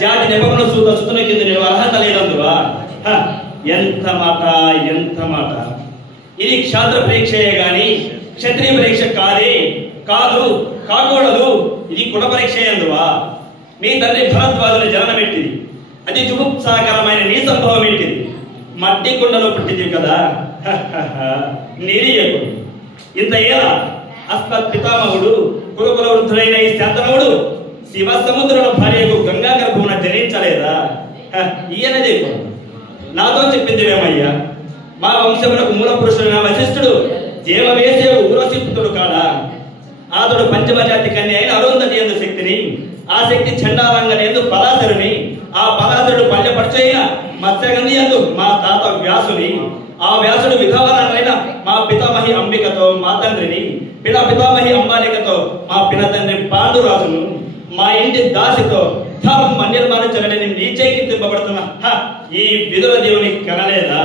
జాతి నెపమును సూత సుతుల కింద నేను అర్హత లేనందువా? ఎంత మాట, ఎంత మాట! ఇది క్షాత్ర పరీక్షయే గాని క్షత్రియ పరీక్ష కాదే, కాదు, కాకూడదు. ఇది కుల పరీక్ష ఎందువా? మీ తండ్రి భరద్వాజుని జననమెట్టిది, అది జుగుప్సాకరమైన నీ సంభవం ఏంటిది? మట్టి కుండలో పుట్టింది కదా. నీరియకు ఇంత ఏలా అస్మత్ పితామహుడు కురుకుల వృద్ధుడైన ఈ శాంతనుడు శివ సముద్రుల భార్యకు గంగా గర్భమున జనించలేదా? ఈయనదే నాతో చెప్పిందివేమయ్యా? మా వంశమునకు మూల పురుషుడైన వశిష్ఠుడు జీవ వేసే ఊరసిపుతుడు కాడా? అతడు పంచమజాతి కన్య అయిన అరుంధతి ఎందు శక్తిని, ఆ శక్తి చండాలంగని ఎందు పరాశరుని, ఆ పరాశరుడు పల్లెపరచైన మత్స్యగంధి ఎందు మా తాత వ్యాసుని, ఆ వ్యాసుడు విధవరాలైన మా పితామహి అంబికతో మా తండ్రిని, పితామహి అంబాలికతో మా పినతండ్రి పాండురాజును, మా ఇంటి దాసితో ధర్మ నిర్మాణించడని నీచేకి తిప్పబడుతున్న ఈ విదుర దేవుని కనలేదా?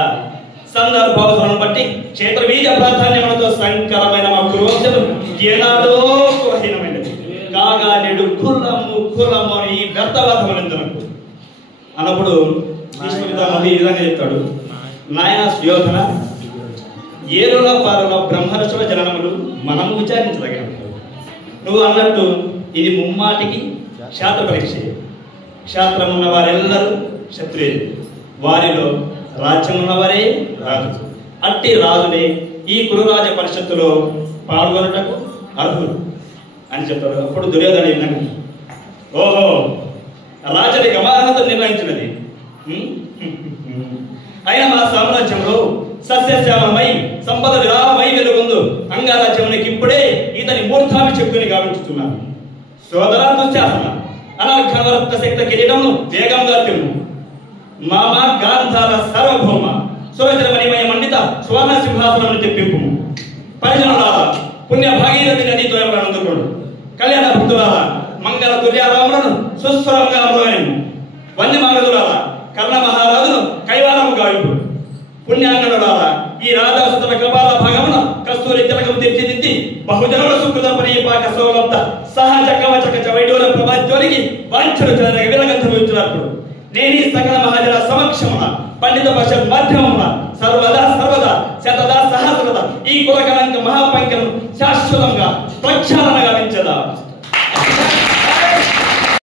సందర్భావసరాలను బట్టి క్షేత్రబీజ ప్రాధాన్యములతో సంకరమైన మా కురువంశము ఏనాడో కులహీనమైనది కాగా నేడు కులము అని ఈ వ్యర్థవాదములందునకు అన్నప్పుడు ఈ విధంగా చెప్తాడు. నాయన సుయోధన, ఏరుల పారుల బ్రహ్మరచుల జననములు మనము విచారించదగిన. నువ్వు అన్నట్టు ఇది ముమ్మాటికి క్షాత్ర పరీక్ష. క్షాత్రం ఉన్న వారెల్లరూ క్షత్రియులు, వారిలో రాజ్యం ఉన్నవారే రాజు. అట్టి రాజునే ఈ కురురాజ పరిషత్తులో పాల్గొనటకు అర్హులు అని చెప్తాడు. అప్పుడు దుర్యోధన విన్నాను, ఓహో, రాజుని గమానతో నిర్ణయించినది. అయినా మా సామ్రాజ్యంలో సస్యశ్యామమై సంపద విరామై వెలుగొందు అంగారాజ్యమునికి ఇప్పుడే ఇతని మూర్ధాభిషక్తుని గావించుతున్నాను. సోదర దుశ్శాసన, అనర్ఘనవర్త శక్త కిరీటమును వేగంగా తిరుము. మామ గాంధార సార్వభౌమ సురజనమణిమయ మండిత సువర్ణ సింహాసనమును తెప్పింపు. పరిజనులారా, పుణ్య భాగీరథి నదితో ఎవరను అందుకోడు. కళ్యాణ భక్తులారా, మంగళ తుర్యారాములను సుస్వరంగా అమృవని. వన్యమాగదులారా, కర్ణ మహారాజును కైవారము గావింపు. పుణ్యాంగనులారా, ఈ రాజాసుతన కపాల భాగమున కస్తూరి తిలకము తీర్చిదిద్ది బహుజనుల సుకృత పరీపాక సౌలబ్ధ సహజ కవచక వైడూర ప్రభాజ్యోనికి వాంఛలు విలగంధమించినప్పుడు నేను ఈ సకల మహాజన సమక్షమున పండిత భాష మాధ్యమమున సర్వదా శతదా సహస్రత ఈ కులకలంక మహాపంకము శాశ్వతంగా ప్రక్షాళనగా